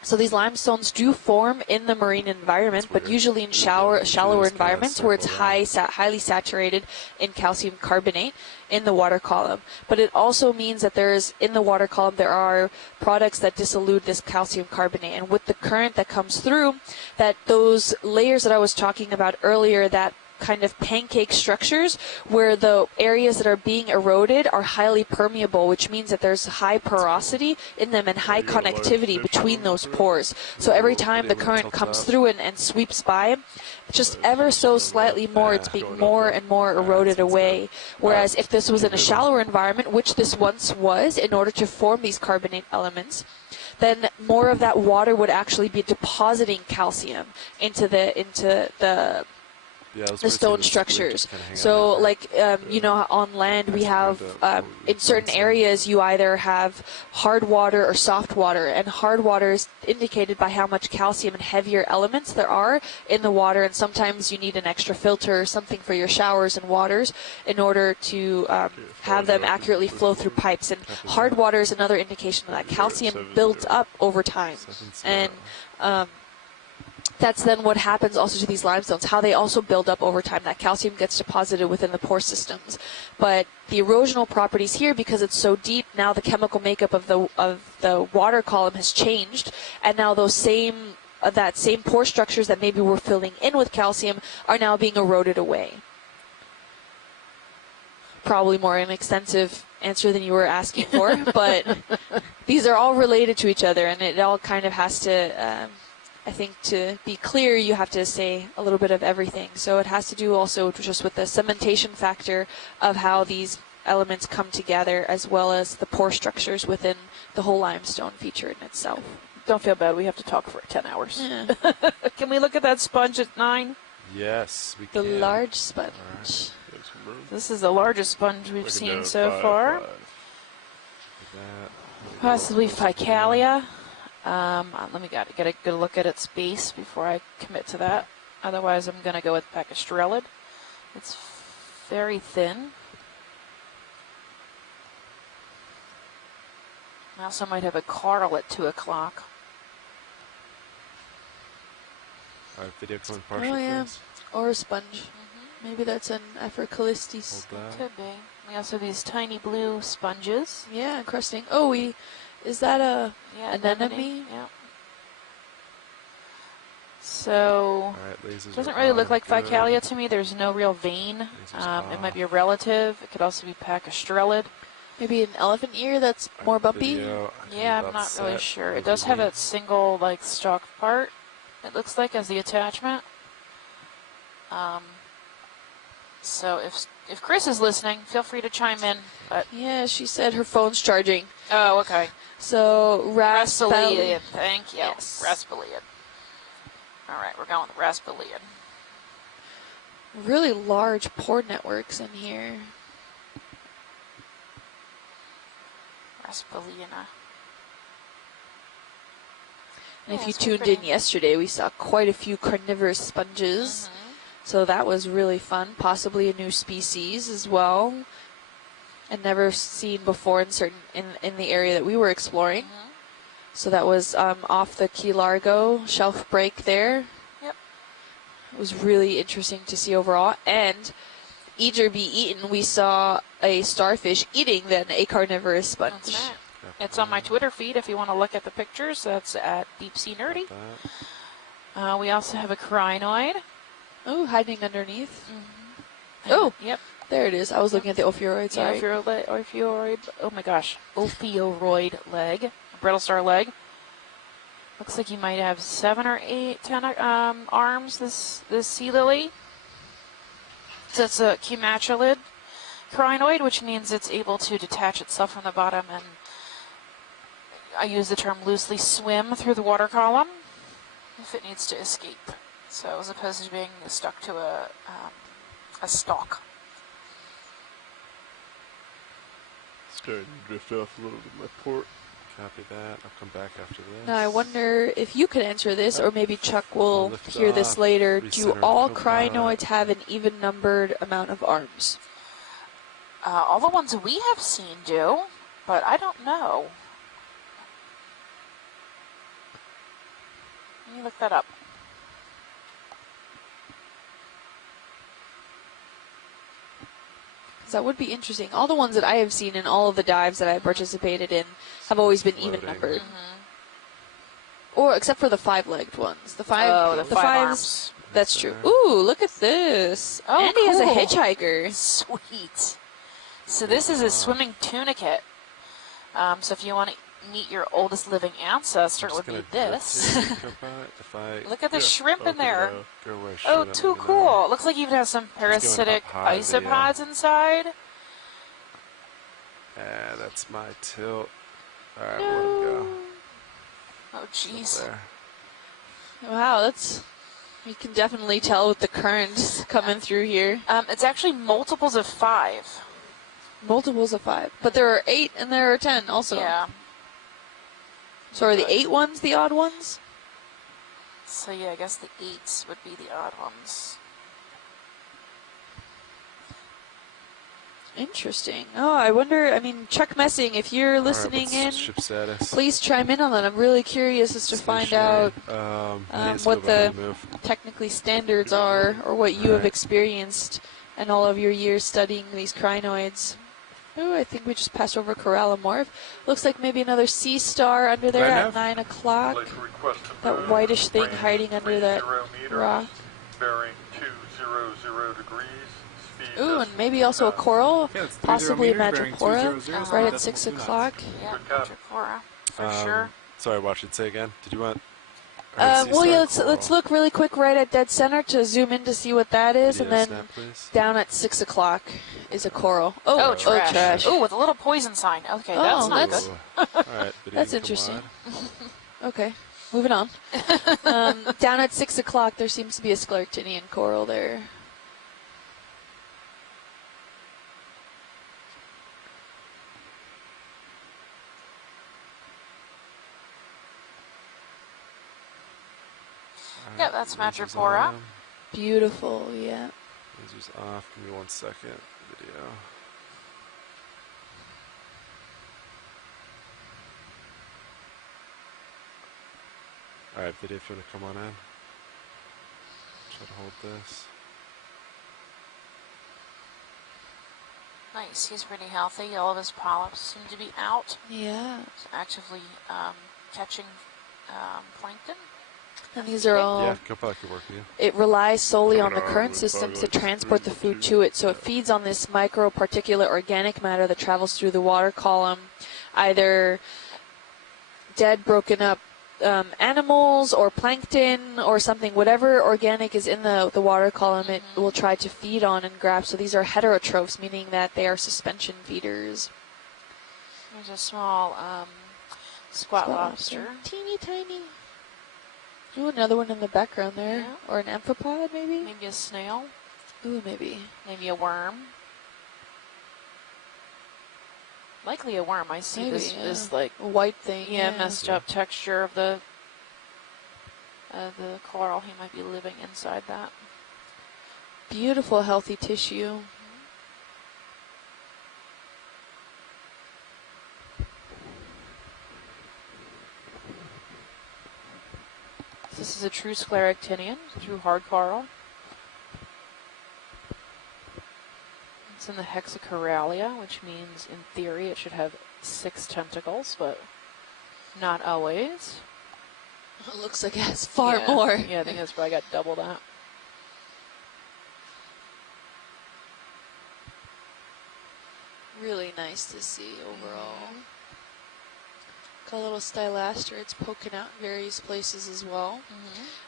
So these limestones do form in the marine environment, but weird. usually in shallower environments where it's highly saturated in calcium carbonate in the water column. But it also means that in the water column there are products that dissolute this calcium carbonate, and with the current that comes through, that those layers that I was talking about earlier, that kind of pancake structures where the areas that are being eroded are highly permeable, which means that there's high porosity in them and high connectivity between those pores. So every time the current comes through and sweeps by, just ever so slightly more, it's being more and more eroded away. Whereas if this was in a shallower environment, which this once was, in order to form these carbonate elements, then more of that water would actually be depositing calcium into the stone structures. So like, you know, on land we have, in certain areas you either have hard water or soft water, and hard water is indicated by how much calcium and heavier elements there are in the water, and sometimes you need an extra filter or something for your showers and waters in order to have them accurately flow through pipes. And hard water is another indication that calcium builds up over time. And that's then what happens also to these limestones, how they also build up over time. That calcium gets deposited within the pore systems. But the erosional properties here, because it's so deep, now the chemical makeup of the water column has changed, and now those that same pore structures that maybe were filling in with calcium are now being eroded away. Probably more an extensive answer than you were asking for, but these are all related to each other, and it all kind of has to... I think to be clear, you have to say a little bit of everything. So it has to do also just with the cementation factor of how these elements come together, as well as the pore structures within the whole limestone feature in itself. Don't feel bad. We have to talk for 10 hours. Yeah. Can we look at that sponge at 9? Yes, we The can. large sponge. This is the largest sponge we've seen so far. Possibly Ficalia. Let me get a good look at its base before I commit to that. Otherwise, I'm going to go with Pacastrellid. It's very thin. I also might have a coral at 2 o'clock. Alright, video coming partial. Oh yeah, please. or a sponge. Maybe that's an Aphrocalistes. Hold that. Could be. We also have these tiny blue sponges. Yeah, encrusting. Oh, is that a Yeah, anemone? Yeah. So, Alright, lasers doesn't are really on, look like good. Ficalia to me. There's no real vein. Lasers It might be a off. relative. It could also be Pacastrellid. Maybe an elephant ear that's more bumpy? Video, I can Yeah, about I'm not really set. sure. It What does you have need. a single, like, stalk part, it looks like, as the attachment. So if Chris is listening, feel free to chime in. But Yeah, she said her phone's charging. oh, okay. So, Raspaliad. Thank you. Yes. Raspaliad. All right, we're going with Raspaliad. Really large pore networks in here. Raspaliana. And if Yeah, you it's tuned pretty. in yesterday, we saw quite a few carnivorous sponges. So that was really fun. Possibly a new species as well, and never seen before in the area that we were exploring. So that was off the Key Largo shelf break there. Yep. It was really interesting to see overall. And eat or be eaten, we saw a starfish eating then a carnivorous sponge. That's right. It's on my Twitter feed if you want to look at the pictures. That's at Deep Sea Nerdy. That. We also have a crinoid. Oh, hiding underneath. Oh, Yep. there it is. I was looking at the ophiuroid. Sorry. Ophiuroid. Oh my gosh. Ophiuroid leg. A brittle star leg. Looks like you might have 7 or 8 arms, this sea lily. So it's a cumatulid crinoid, which means it's able to detach itself from the bottom and, I use the term loosely, swim through the water column if it needs to escape. So as opposed to being stuck to a stalk. Starting to drift off a little bit my port. Copy that. I'll come back after this. Now I wonder if you could answer this, or maybe Chuck will Lift hear this off, later. Do recenter all copilot. crinoids have an even-numbered amount of arms? All the ones we have seen do, but I don't know. Let me look that up. 'Cause that would be interesting. All the ones that I have seen in all of the dives that I have participated in have always been Floating. even-numbered. Or except for the 5-legged ones. The five fives. arms. That's true. Ooh, look at this. Oh, Andy has a cool. hitchhiker. Sweet. So this is a swimming tunicate. So if you want to meet your oldest living ancestor, it would be this. Look at the shrimp in there. Oh, too cool. It looks like it even has some parasitic up high, isopods inside. Yeah, that's my tilt. Alright, we'll let him go. Oh, jeez. There. Wow, that's... You can definitely tell with the currents coming through here. It's actually multiples of 5. Multiples of 5. But there are 8 and there are 10 also. Yeah. So are the 8 ones the odd ones? So yeah, I guess the 8s would be the odd ones. Interesting. Oh, I wonder, I mean, Chuck Messing, if you're listening in, Ship status. please chime in on that. I'm really curious as to find out what the technically standards are, or what you have experienced in all of your years studying these crinoids. Oh, I think we just passed over Corallimorph. Looks like maybe another sea star under there at 9 o'clock. Like to request to That move, whitish thing range hiding under that 30 meters, rock. bearing 200 degrees. Speed Ooh, and decimal maybe also a 2000. coral, Yeah, it's 30 possibly a meters, bearing Madrepora, 200, right at decimal 6 2 knots. o'clock. Yeah, Good copy. Madrepora, for sure. Sorry, watch it. Say again. Did you want? Well, yeah, let's look really quick right at dead center to zoom in to see what that is, and then down at 6 o'clock is a coral. Oh, trash. Oh, with a little poison sign. Okay, that's not good. All right, That's interesting. Okay, moving on. Down at 6 o'clock, there seems to be a Scleractinian coral there. Yep, that's Lasers Madrepora. on. Beautiful, yeah. Lasers off. Give me 1 second. Video. Alright, video, if you want to come on in. Try to hold this. Nice, he's pretty healthy. All of his polyps seem to be out. Yeah. He's actively catching plankton. And these are all... Yeah, go back and work with you. It relies solely on the Coming out current of the systems to fog lights. transport the 3, food 2. to it. So it feeds on this microparticulate organic matter that travels through the water column, either dead, broken up animals or plankton or something. Whatever organic is in the water column, it will try to feed on and grab. So these are heterotrophs, meaning that they are suspension feeders. There's a small squat lobster. Teeny tiny. Ooh, another one in the background there. Yeah. Or an amphipod, maybe? Maybe a snail. Ooh, maybe. Maybe a worm. Likely a worm. I see Maybe, this like a white thing. messed up texture of the coral. He might be living inside that. Beautiful, healthy tissue. This is a true scleractinian, true hard coral. It's in the hexacoralia, which means in theory it should have 6 tentacles, but not always. It looks like it has far more. Yeah, I think that's probably got double that. Really nice to see overall. Got a little stylaster. It's poking out in various places as well.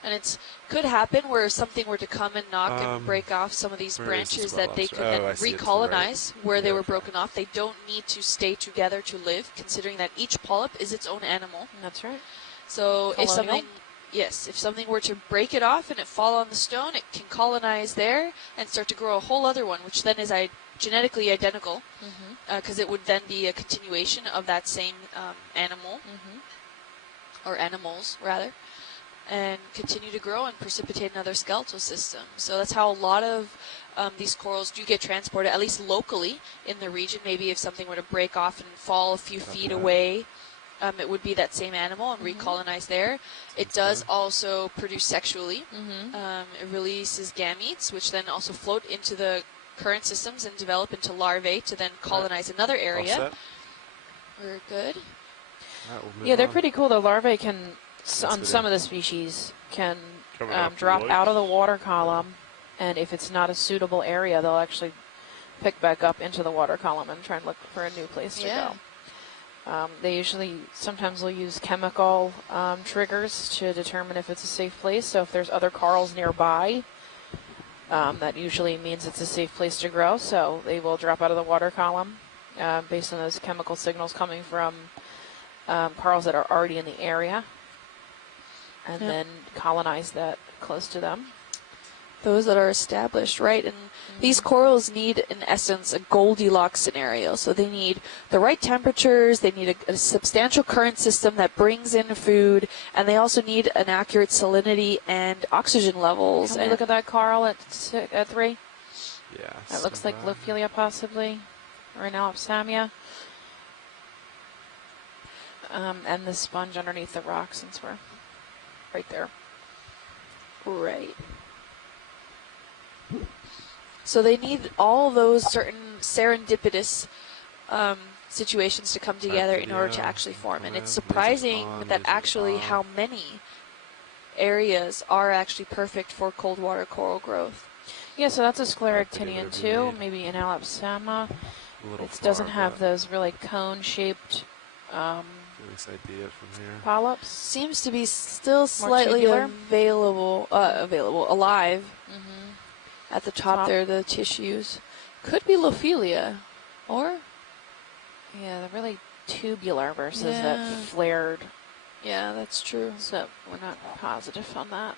And it could happen where something were to come and knock and break off some of these where is branches this that they lobster? could Oh, then I see it to the recolonize where they Yeah, were okay. broken off. They don't need to stay together to live, considering that each polyp is its own animal. That's right. So if Colonial? something, if something were to break it off and it fall on the stone, it can colonize there and start to grow a whole other one, which then is genetically identical, because it would then be a continuation of that same animal, or animals rather, and continue to grow and precipitate another skeletal system. So that's how a lot of these corals do get transported, at least locally in the region. Maybe if something were to break off and fall a few feet away, it would be that same animal and recolonize there. It does also produce sexually. It releases gametes, which then also float into the current systems and develop into larvae to then colonize another area. All set? We're good. Alright, we'll move Yeah, they're on. pretty cool. The larvae can, on video. some of the species, can Coming off the drop lights. out of the water column, and if it's not a suitable area, they'll actually pick back up into the water column and try and look for a new place to go. They sometimes will use chemical triggers to determine if it's a safe place. So if there's other corals nearby, that usually means it's a safe place to grow. So they will drop out of the water column based on those chemical signals coming from corals that are already in the area, and then colonize that close to them. Those that are established, right? And these corals need, in essence, a Goldilocks scenario. So they need the right temperatures, they need a substantial current system that brings in food, and they also need an accurate salinity and oxygen levels. Can we look at that coral at 3? Yeah. That looks like Lophelia possibly, or an Alapsamia. And the sponge underneath the rock, since we're right there. Right. So they need all those certain serendipitous situations to come together in order to actually form. And it's surprising that actually how many areas are actually perfect for cold water coral growth. Yeah, so that's a scleractinian too, maybe an Alapsama. It doesn't have those really cone-shaped This idea from here. polyps. Seems to be still slightly tubular? alive. At the top there, the tissues. Could be Lophelia, or? Yeah, they're really tubular versus Yeah. that flared. Yeah, that's true. So we're not positive on that.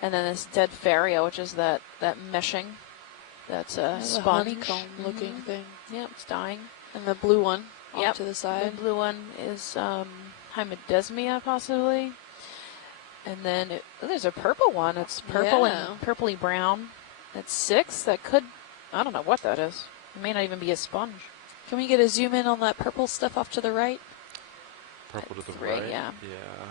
And then this dead faria, which is that meshing. That's a It's a sponge. honeycomb-looking thing. Yep, it's dying. And the blue one Yep. to the The side. blue one is Hymidesmia, possibly. And then there's a purple one. It's purple and purpley brown. It's 6. That could, I don't know what that is. It may not even be a sponge. Can we get a zoom in on that purple stuff off to the right? Purple to the 3, right? yeah. Yeah.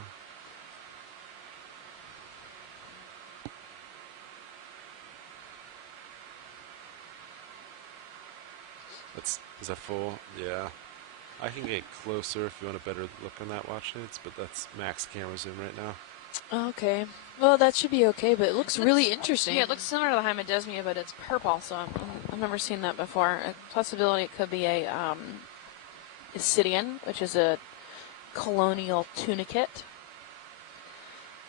Is that full? Yeah. I can get closer if you want a better look on that watch shades, but that's max camera zoom right now. Okay. Well, that should be okay, but it looks really interesting. Yeah, it looks similar to the Hymetesmia, but it's purple, so I've never seen that before. A possibility it could be a Isidian, which is a colonial tunicate.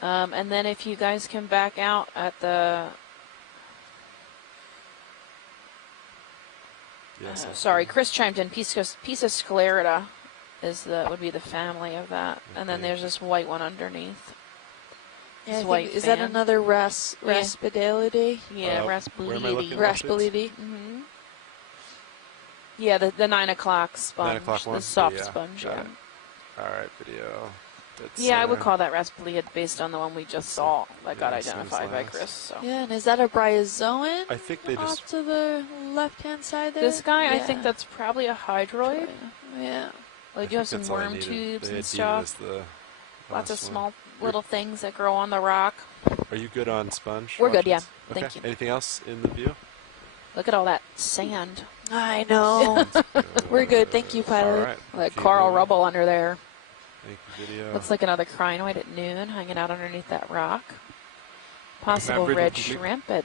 And then if you guys can back out at the... Yes, sorry, Chris chimed in. Piece of Scalerata would be the family of that. Okay. And then there's this white one underneath. Yeah, white is that another Raspidalidae? Yeah, where am I looking? Raspidalidae. Mm-hmm. Yeah, the 9 o'clock sponge. 9 o'clock one? The soft Yeah, sponge, got yeah. it. Alright, video. Yeah, I would call that Raspidalidae based on the one we just saw that got Yeah, same as identified by last. Chris. So. Yeah, and is that a bryozoan? I think they just... Off to the left-hand side there? This guy, I Yeah. think that's probably a hydroid. Yeah. Well, you do have some worm tubes and stuff. Lots of small little things that grow on the rock. Are you good on sponge? We're good, yeah. watches? Okay. Thank you. Anything else in the view? Look at all that sand. I know. We're good. Thank you, pilot. Alright. That keep coral moving. rubble under there. Thank you, video. Looks like another crinoid at noon hanging out underneath that rock. Possible Map red reading complete. shrimp at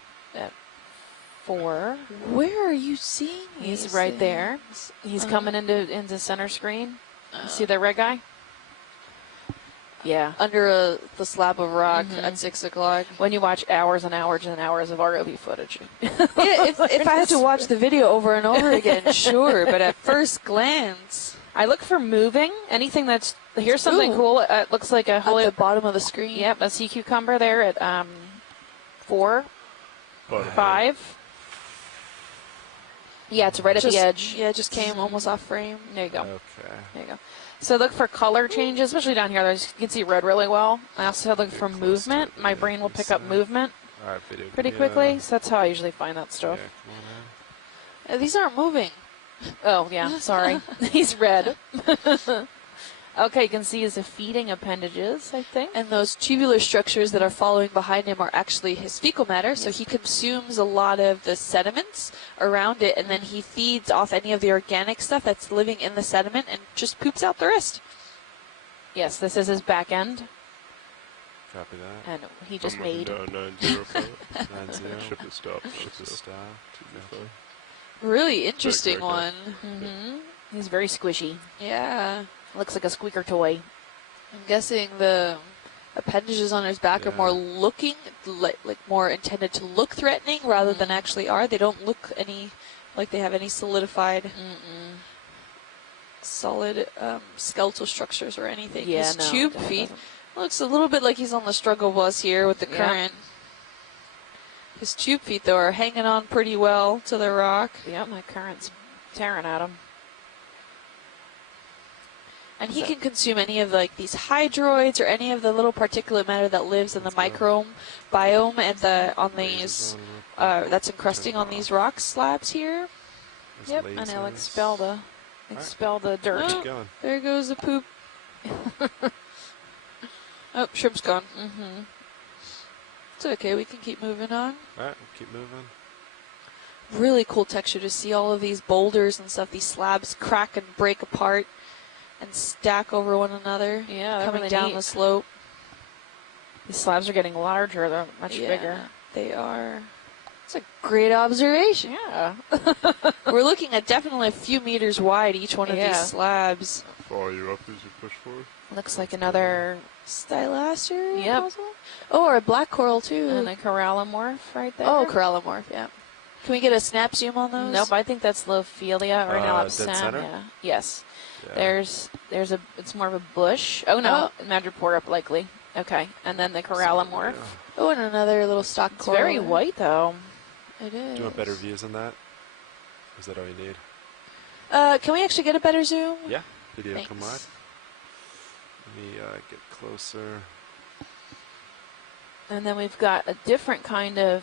4. Where are you seeing He's these right there. things? He's coming into center screen. You see the red guy? Yeah. Under the slab of rock Mhm. at 6 o'clock. When you watch hours and hours and hours of ROV footage. Yeah, if I had to watch the video over and over again, sure. But at first glance, I look for moving. Anything that's... Here's something Ooh. cool. It looks like a at holy... the bottom of the screen. Yep, a sea cucumber there at 4, Bottom 5. Yeah, it's right at Just- the edge. Yeah, it just came almost off frame. There you go. Okay. There you go. So look for color changes, especially down here. You can see red really well. I also look for close to movement. it, My yeah, brain will you pick can up see. movement Alright, video. pretty quickly. So that's how I usually find that stuff. Yeah, come on These aren't moving. Oh, yeah, sorry. He's red. Okay, you can see his feeding appendages, I think. And those tubular structures that are following behind him are actually his fecal matter. So he consumes a lot of the sediments around it, and then he feeds off any of the organic stuff that's living in the sediment and just poops out the rest. Yes, this is his back end, in. Copy that. and he just I'm made... down 9-0 pilot. 9-0. Ship is stopped. Ship is stop. Really interesting Correct, one. Mm-hmm. He's very squishy. Yeah. Looks like a squeaker toy. I'm guessing the appendages on his back are Yeah. more looking, like more intended to look threatening rather than actually are. They don't look like they have any solidified, solid skeletal structures or anything. Yeah, His no, tube definitely feet doesn't. looks a little bit like he's on the struggle bus here with the Yeah. current. His tube feet, though, are hanging on pretty well to the rock. Yep, my current's tearing at him. And he can consume any of these hydroids or any of the little particulate matter that lives in the microbiome and on these that's encrusting on these rock slabs here. Yep, and he'll expel the dirt. Oh. Keep going. There goes the poop. Oh, shrimp's gone. Mm-hmm. It's okay, we can keep moving on. Alright, we'll keep moving. Really cool texture to see all of these boulders and stuff, these slabs crack and break apart and stack over one another. Yeah, they're coming really down neat. the slope. These slabs are getting larger. They're much bigger. They are. It's a great observation. Yeah. We're looking at definitely a few meters wide, each one of Yeah. these slabs. Follow you up as you push forward. Looks like another... Stylaster? Yep. Possible? Oh, or a black coral, too. And a corallomorph right there. Oh, corallomorph, yeah. Can we get a snap zoom on those? Nope, I think that's Lophelia or Dead Nalapsam. center? Yeah. Yes. Yeah. There's a, it's more of a bush. Oh, no, Madrepora likely. Okay, and then the corallomorph. Oh, and another little stock It's coral. very white, though. It is. Do you want better views on that? Or is that all you need? Can we actually get a better zoom? Yeah. Video, come on. Thanks. Let me get closer. And then we've got a different kind of